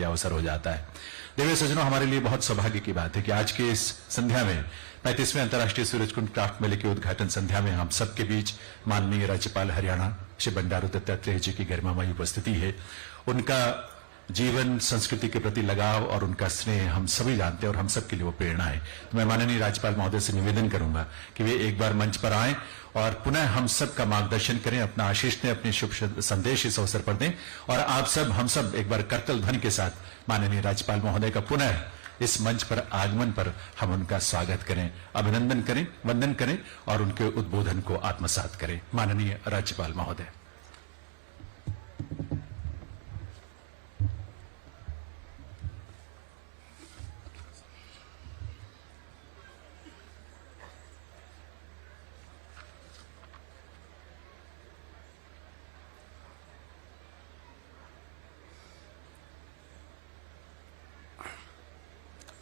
ये अवसर हो जाता है। देवी सज्जनों, हमारे लिए बहुत सौभाग्य की बात है कि आज के इस संध्या में 35वें अंतर्राष्ट्रीय सूरजकुंड क्राफ्ट मेले के उद्घाटन संध्या में हम सबके बीच माननीय राज्यपाल हरियाणा श्री बंडारू दत्तात्रेय जी की गरिमामयी उपस्थिति है। उनका जीवन संस्कृति के प्रति लगाव और उनका स्नेह हम सभी जानते हैं और हम सबके लिए वो प्रेरणा है। तो मैं माननीय राज्यपाल महोदय से निवेदन करूंगा कि वे एक बार मंच पर आएं और पुनः हम सब का मार्गदर्शन करें, अपना आशीष दें, अपने शुभ संदेश इस अवसर पर दें और आप सब हम सब एक बार करतल ध्वनि के साथ माननीय राज्यपाल महोदय का पुनः इस मंच पर आगमन पर हम उनका स्वागत करें, अभिनंदन करें, वंदन करें और उनके उद्बोधन को आत्मसात करें। माननीय राज्यपाल महोदय।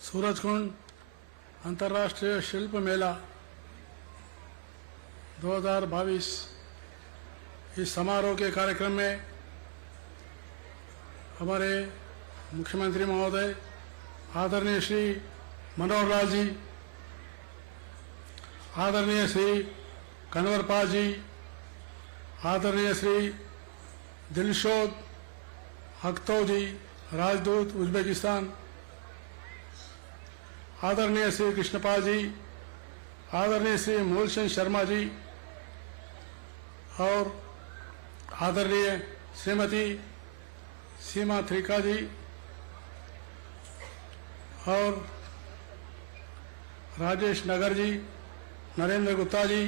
सूरजकुंड अंतर्राष्ट्रीय शिल्प मेला 2022 इस समारोह के कार्यक्रम में हमारे मुख्यमंत्री महोदय आदरणीय श्री मनोहर लाल जी, आदरणीय श्री कन्वर पाल जी, आदरणीय श्री दिलशोद अख्तो जी, राजदूत उज्बेकिस्तान, आदरणीय श्री कृष्णपाल जी, आदरणीय श्री मूलचंद शर्मा जी और आदरणीय श्रीमती सीमा त्रिका जी और राजेश नगर जी, नरेंद्र गुप्ता जी,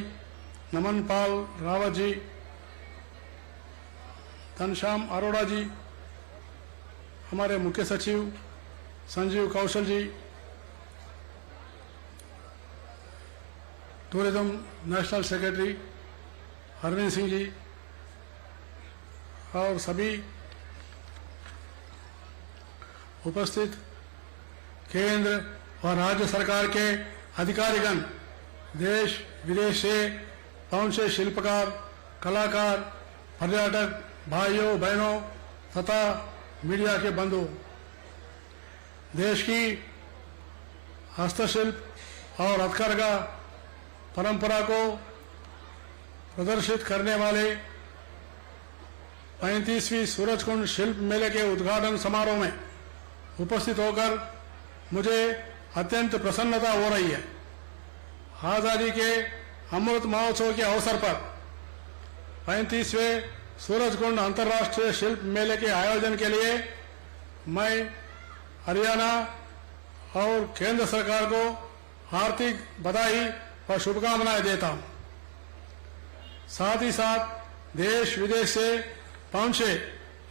नमन पाल रावत जी, घनश्याम अरोड़ा जी, हमारे मुख्य सचिव Sanjeev Kaushal ji, tourism national secretary Arvind Singh ji और सभी उपस्थित केंद्र और राज्य सरकार के अधिकारीगण, देश विदेश से पहुंचे शिल्पकार, कलाकार, पर्यटक भाइयों बहनों तथा मीडिया के बंधु, देश की हस्तशिल्प और हथकरघा परंपरा को प्रदर्शित करने वाले 35वीं सूरजकुंड शिल्प मेले के उद्घाटन समारोह में उपस्थित होकर मुझे अत्यंत प्रसन्नता हो रही है। आजादी के अमृत महोत्सव के अवसर पर 35वें सूरजकुंड अंतर्राष्ट्रीय शिल्प मेले के आयोजन के लिए मैं हरियाणा और केंद्र सरकार को हार्दिक बधाई और शुभकामनाएं देता हूं। साथ ही साथ देश विदेश से पहुंचे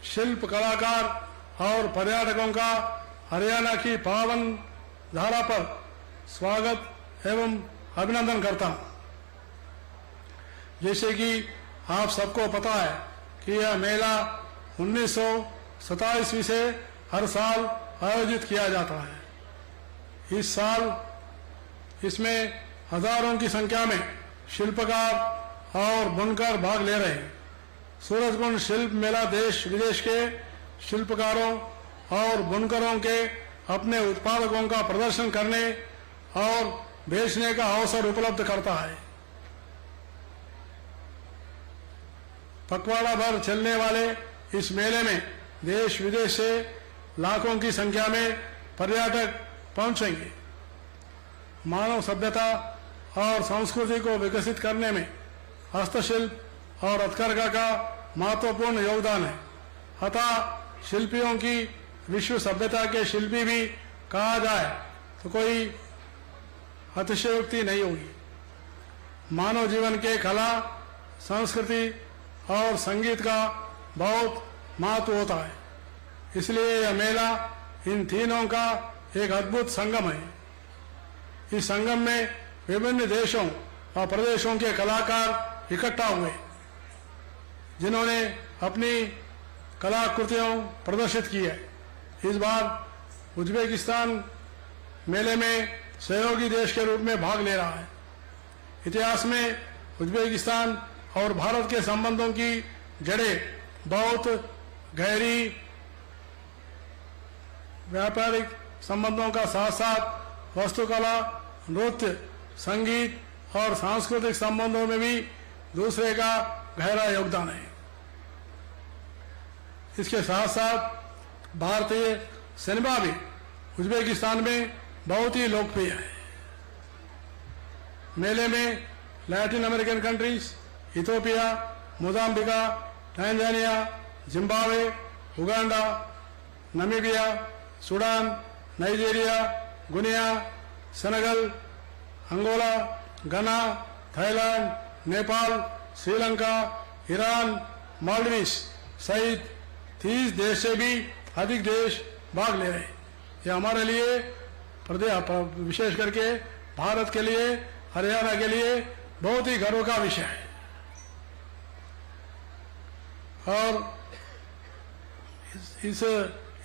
शिल्प कलाकार और पर्यटकों का हरियाणा की पावन धारा पर स्वागत एवं अभिनंदन करता हूं। जैसे कि आप सबको पता है कि यह मेला 1927 से हर साल आयोजित किया जाता है। इस साल इसमें हजारों की संख्या में शिल्पकार और बुनकर भाग ले रहे हैं। सूरजकुंड शिल्प मेला देश विदेश के शिल्पकारों और बुनकरों के अपने उत्पादकों का प्रदर्शन करने और बेचने का अवसर उपलब्ध करता है। पखवाड़ा भर चलने वाले इस मेले में देश विदेश से लाखों की संख्या में पर्यटक पहुंचेंगे। मानव सभ्यता और संस्कृति को विकसित करने में हस्तशिल्प और हथकरघा का महत्वपूर्ण योगदान है। अतः शिल्पियों की विश्व सभ्यता के शिल्पी भी कहा जाए तो कोई अतिशयोक्ति नहीं होगी। मानव जीवन के कला, संस्कृति और संगीत का बहुत महत्व होता है। इसलिए यह मेला इन तीनों का एक अद्भुत संगम है। इस संगम में विभिन्न देशों और प्रदेशों के कलाकार इकट्ठा हुए, जिन्होंने अपनी कलाकृतियों प्रदर्शित की है। इस बार उज्बेकिस्तान मेले में सहयोगी देश के रूप में भाग ले रहा है। इतिहास में उज्बेकिस्तान और भारत के संबंधों की जड़ें बहुत गहरी व्यापारिक संबंधों का साथ साथ वास्तुकला, नृत्य, संगीत और सांस्कृतिक संबंधों में भी दूसरे का गहरा योगदान है। इसके साथ साथ भारतीय सिनेमा भी उज्बेकिस्तान में बहुत ही लोकप्रिय है। मेले में Latin American countries, Ethiopia, Mozambique, Tanzania, Zimbabwe, Uganda, Namibia, Sudan, Nigeria, Guinea, Senegal, Angola, Ghana, Thailand, Nepal, Sri Lanka, Iran, Maldives सहित 30 देश से भी अधिक देश भाग ले रहे हैं। यह हमारे लिए विशेष करके भारत के लिए, हरियाणा के लिए बहुत ही गर्व का विषय है। और इस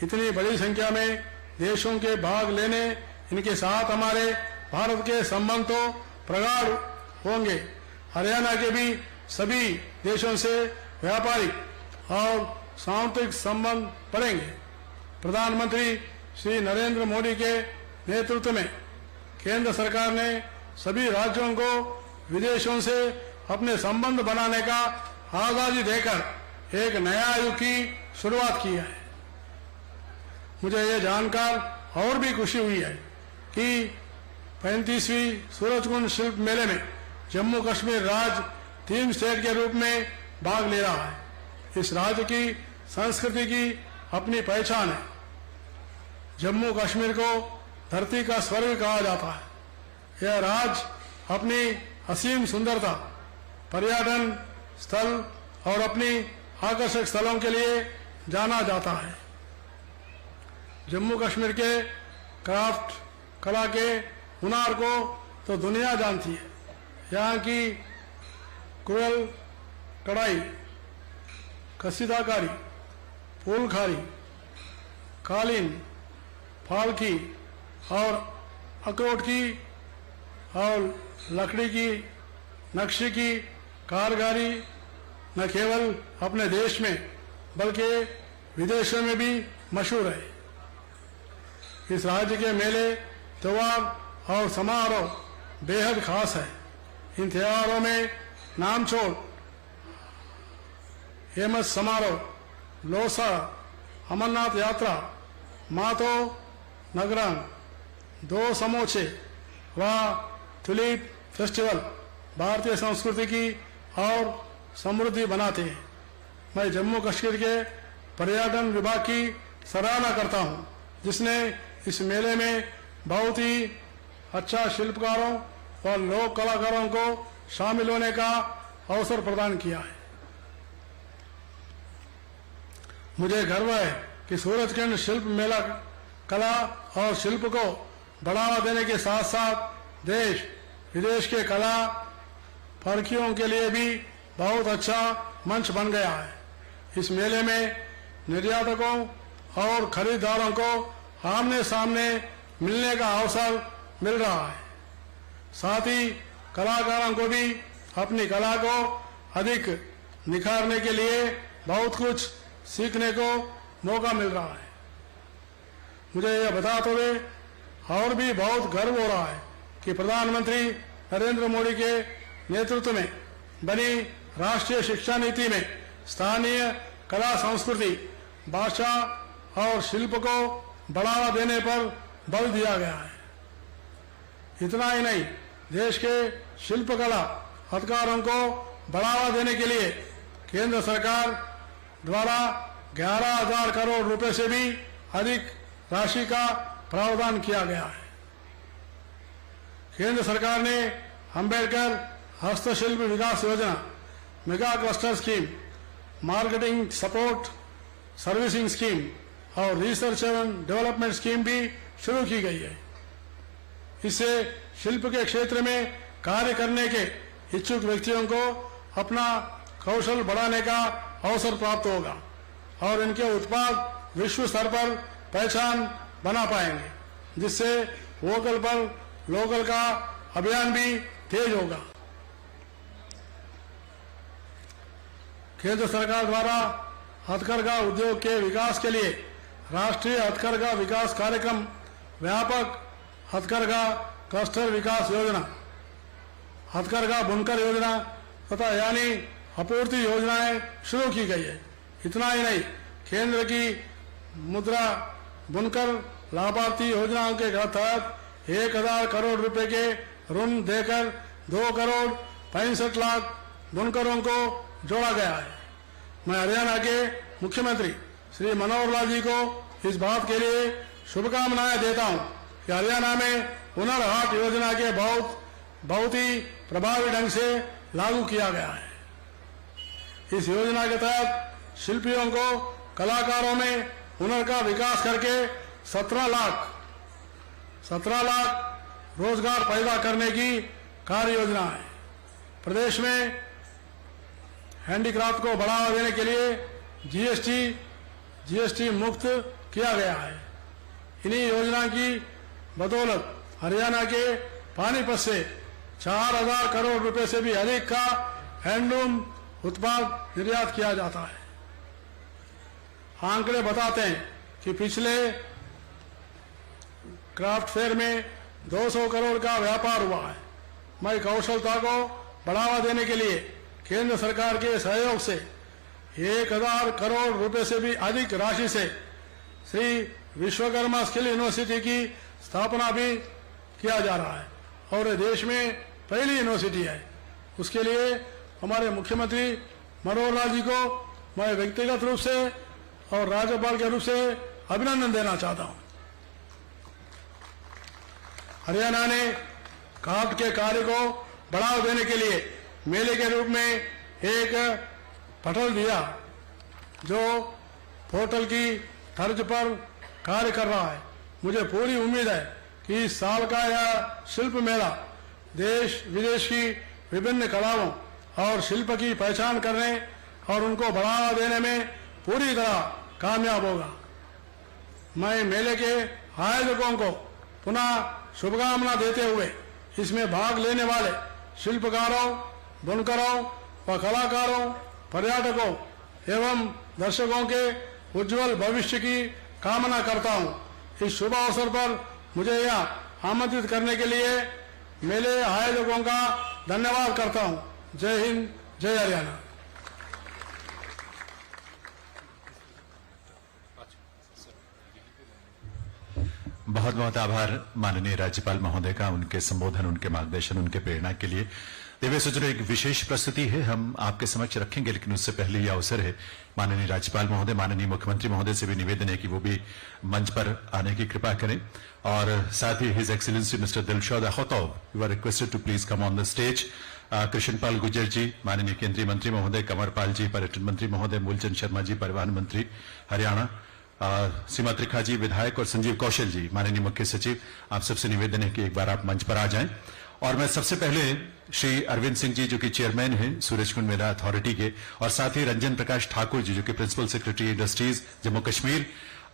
इतनी बड़ी संख्या में देशों के भाग लेने, इनके साथ हमारे भारत के संबंध तो प्रगाढ़ होंगे। हरियाणा के भी सभी देशों से व्यापारिक और सांस्कृतिक संबंध बढ़ेंगे। प्रधानमंत्री श्री नरेंद्र मोदी के नेतृत्व में केंद्र सरकार ने सभी राज्यों को विदेशों से अपने संबंध बनाने का आजादी देकर एक नया युग की शुरुआत की है। मुझे यह जानकर और भी खुशी हुई है कि 35वीं सूरजकुंड शिल्प मेले में जम्मू कश्मीर राज्य थीम स्टेट के रूप में भाग ले रहा है। इस राज्य की संस्कृति की अपनी पहचान है। जम्मू कश्मीर को धरती का स्वर्ग कहा जाता है। यह राज्य अपनी असीम सुंदरता, पर्यटन स्थल और अपनी आकर्षक स्थलों के लिए जाना जाता है। जम्मू कश्मीर के क्राफ्ट कला के हुनर को तो दुनिया जानती है। यहाँ की कुरल कढ़ाई, कसीदाकारी, फूलखारी, कालीन, फालकी और अखरोट की और लकड़ी की नक्शे की कारीगरी न केवल अपने देश में बल्कि विदेशों में भी मशहूर है। इस राज्य के मेले, त्योहार और समारोह बेहद खास है। इन त्योहारों में नामछोड़ हेमस समारोह, लोसा, अमरनाथ यात्रा, मातो नगरान, 2 समोचे व ट्यूलिप फेस्टिवल भारतीय संस्कृति की और समृद्धि बनाते हैं। मैं जम्मू कश्मीर के पर्यटन विभाग की सराहना करता हूं, जिसने इस मेले में बहुत ही अच्छा शिल्पकारों और लोक कलाकारों को शामिल होने का अवसर प्रदान किया है। मुझे गर्व है कि सूरजकुंड शिल्प मेला कला और शिल्प को बढ़ावा देने के साथ साथ देश विदेश के कला फर्कियों के लिए भी बहुत अच्छा मंच बन गया है। इस मेले में निर्यातकों और खरीदारों को आमने सामने मिलने का अवसर मिल रहा है। साथ ही कलाकारों को भी अपनी कला को अधिक निखारने के लिए बहुत कुछ सीखने को मौका मिल रहा है। मुझे यह बताते हुए और भी बहुत गर्व हो रहा है कि प्रधानमंत्री नरेंद्र मोदी के नेतृत्व में बनी राष्ट्रीय शिक्षा नीति में स्थानीय कला, संस्कृति, भाषा और शिल्प को बढ़ावा देने पर बल दिया गया है। इतना ही नहीं, देश के शिल्पकला हथकारों को बढ़ावा देने के लिए केंद्र सरकार द्वारा 11,000 करोड़ रुपए से भी अधिक राशि का प्रावधान किया गया है। केंद्र सरकार ने अंबेडकर हस्तशिल्प विकास योजना, mega cluster scheme, marketing support servicing scheme और रिसर्च एंड डेवलपमेंट स्कीम भी शुरू की गई है। इससे शिल्प के क्षेत्र में कार्य करने के इच्छुक व्यक्तियों को अपना कौशल बढ़ाने का अवसर प्राप्त होगा और इनके उत्पाद विश्व स्तर पर पहचान बना पाएंगे, जिससे वोकल पर लोकल का अभियान भी तेज होगा। केंद्र सरकार द्वारा हथकरघा उद्योग के विकास के लिए राष्ट्रीय हथकरघा विकास कार्यक्रम, व्यापक हथकरघा क्लस्टर विकास योजना, हथकरघा बुनकर योजना तथा यानी आपूर्ति योजनाएं शुरू की गई है। इतना ही नहीं, केंद्र की मुद्रा बुनकर लाभार्थी योजनाओं के तहत 1000 करोड़ रुपए के ऋण देकर 2 करोड़ 65 लाख बुनकरों को जोड़ा गया है। मैं हरियाणा के मुख्यमंत्री श्री मनोहर लाल जी को इस बात के लिए शुभकामनाएं देता हूं कि हरियाणा में हुनर हाट योजना के बहुत ही प्रभावी ढंग से लागू किया गया है। इस योजना के तहत शिल्पियों को, कलाकारों में हुनर का विकास करके 17 लाख रोजगार पैदा करने की कार्य योजना है। प्रदेश में हैंडीक्राफ्ट को बढ़ावा देने के लिए जीएसटी मुक्त किया गया है। इन्हीं योजना की बदौलत हरियाणा के पानीपत से 4000 करोड़ रुपए से भी अधिक का हैंडलूम उत्पाद निर्यात किया जाता है। आंकड़े बताते हैं कि पिछले क्राफ्ट फेयर में 200 करोड़ का व्यापार हुआ है। मैं कौशलता को बढ़ावा देने के लिए केंद्र सरकार के सहयोग से 1000 करोड़ रुपए से भी अधिक राशि से श्री विश्वकर्मा स्किल यूनिवर्सिटी की स्थापना भी किया जा रहा है और देश में पहली यूनिवर्सिटी है। उसके लिए हमारे मुख्यमंत्री मनोहर लाल जी को मैं व्यक्तिगत रूप से और राज्यपाल के रूप से अभिनंदन देना चाहता हूं। हरियाणा ने क्राफ्ट के कार्य को बढ़ावा देने के लिए मेले के रूप में एक पटल दिया जो पोर्टल की तर्ज पर कार्य कर रहा है। मुझे पूरी उम्मीद है कि इस साल का यह शिल्प मेला देश विदेश की विभिन्न कलाओं और शिल्प की पहचान करने और उनको बढ़ावा देने में पूरी तरह कामयाब होगा। मैं मेले के आयोजकों को पुनः शुभकामना देते हुए इसमें भाग लेने वाले शिल्पकारों, बुनकरों व कलाकारों, पर्यटकों एवं दर्शकों के उज्जवल भविष्य की कामना करता हूं। इस शुभ अवसर पर मुझे यह आमंत्रित करने के लिए मेले आयोजकों का धन्यवाद करता हूं। जय हिंद, जय हरियाणा। बहुत बहुत आभार माननीय राज्यपाल महोदय का, उनके संबोधन, उनके मार्गदर्शन, उनके प्रेरणा के लिए। दिव्य सज्जनों, एक विशेष प्रस्तुति है हम आपके समक्ष रखेंगे, लेकिन उससे पहले यह अवसर है माननीय राज्यपाल महोदय, माननीय मुख्यमंत्री महोदय से भी निवेदन है कि वो भी मंच पर आने की कृपा करें और साथ ही हिज एक्सीलेंसी मिस्टर दिलशाद अखतौब, you are requested to please come on the stage. Krishanpal Gurjar ji, माननीय केंद्रीय मंत्री महोदय, कंवरपाल जी पर्यटन मंत्री महोदय, मूलचंद शर्मा जी परिवहन मंत्री हरियाणा, सीमा त्रिखा जी विधायक और संजीव कौशल जी माननीय मुख्य सचिव, आप सबसे निवेदन है कि एक बार आप मंच पर आ जाएं। और मैं सबसे पहले श्री अरविंद सिंह जी जो कि चेयरमैन हैं सूरजकुंड मेला अथॉरिटी के, और साथ ही रंजन प्रकाश ठाकुर जी जो कि principal secretary industries Jammu Kashmir,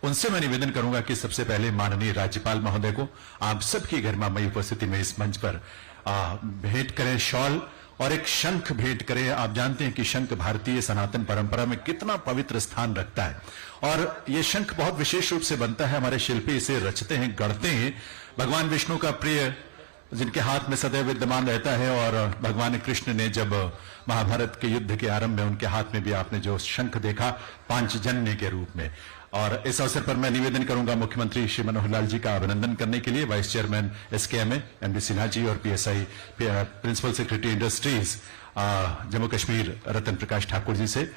उनसे मैं निवेदन करूंगा कि सबसे पहले माननीय राज्यपाल महोदय को आप सबकी गरिमामयी उपस्थिति में इस मंच पर भेंट करें शॉल और एक शंख भेंट करें। आप जानते हैं कि शंख भारतीय सनातन परंपरा में कितना पवित्र स्थान रखता है और ये शंख बहुत विशेष रूप से बनता है। हमारे शिल्पी इसे रचते हैं, गढ़ते हैं। भगवान विष्णु का प्रिय जिनके हाथ में सदैव विद्यमान रहता है, और भगवान कृष्ण ने जब महाभारत के युद्ध के आरंभ में उनके हाथ में भी आपने जो शंख देखा पांचजन्य के रूप में। और इस अवसर पर मैं निवेदन करूंगा मुख्यमंत्री श्री मनोहर लाल जी का अभिनंदन करने के लिए vice chairman SKMA MD Sinha ji और PSI principal secretary industries Jammu Kashmir Ratan Prakash Thakur ji से।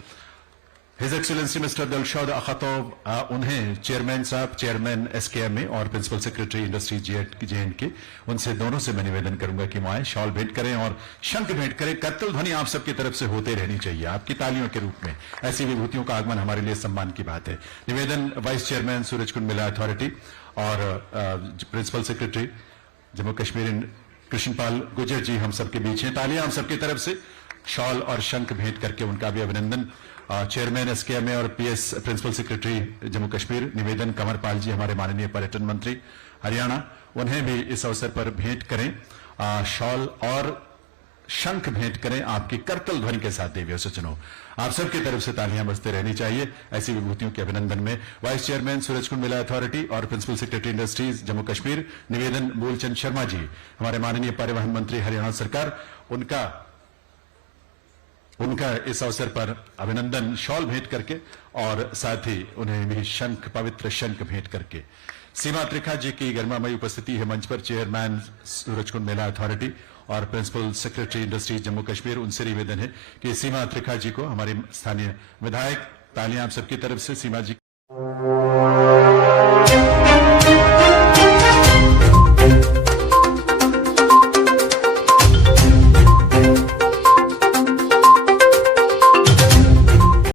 हिज एक्सीलेंसी मिस्टर दिलशाद अखतौब, उन्हें चेयरमैन साहब, चेयरमैन SKMA और प्रिंसिपल सेक्रेटरी इंडस्ट्री JNK, उनसे दोनों से मैं निवेदन करूंगा कि वहां शॉल भेंट करें और शंख भेंट करें। करतल ध्वनि आप सबकी तरफ से होते रहनी चाहिए आपकी तालियों के रूप में। ऐसी विभूतियों का आगमन हमारे लिए सम्मान की बात है। निवेदन vice chairman Surajkund Mela authority और प्रिंसिपल सेक्रेटरी जम्मू कश्मीर कृष्णपाल गुर्जर जी हम सबके बीच हैं। तालियां हम सबकी तरफ से शॉल और शंख भेंट करके उनका भी अभिनंदन। चेयरमैन SKMA और PS principal secretary Jammu Kashmir निवेदन कंवरपाल जी हमारे माननीय पर्यटन मंत्री हरियाणा, उन्हें भी इस अवसर पर भेंट करें शॉल और शंख भेंट करें आपकी करतल ध्वनि के साथ देवी सज्जनों। आप सबकी तरफ से तालियां बजते रहनी चाहिए। ऐसी विभूतियों के अभिनंदन में vice chairman Surajkund Mela authority और principal secretary industries Jammu Kashmir निवेदन मूलचंद शर्मा जी, हमारे माननीय परिवहन मंत्री हरियाणा सरकार, उनका इस अवसर पर अभिनंदन शॉल भेंट करके और साथ ही उन्हें भी शंख, पवित्र शंख भेंट करके। सीमा त्रिखा जी की गरिमामयी उपस्थिति है मंच पर। चेयरमैन सूरजकुंड मेला अथॉरिटी और principal secretary industries Jammu Kashmir, उनसे निवेदन है कि सीमा त्रिखा जी को, हमारे स्थानीय विधायक, तालियां आप सबकी तरफ से सीमा जी।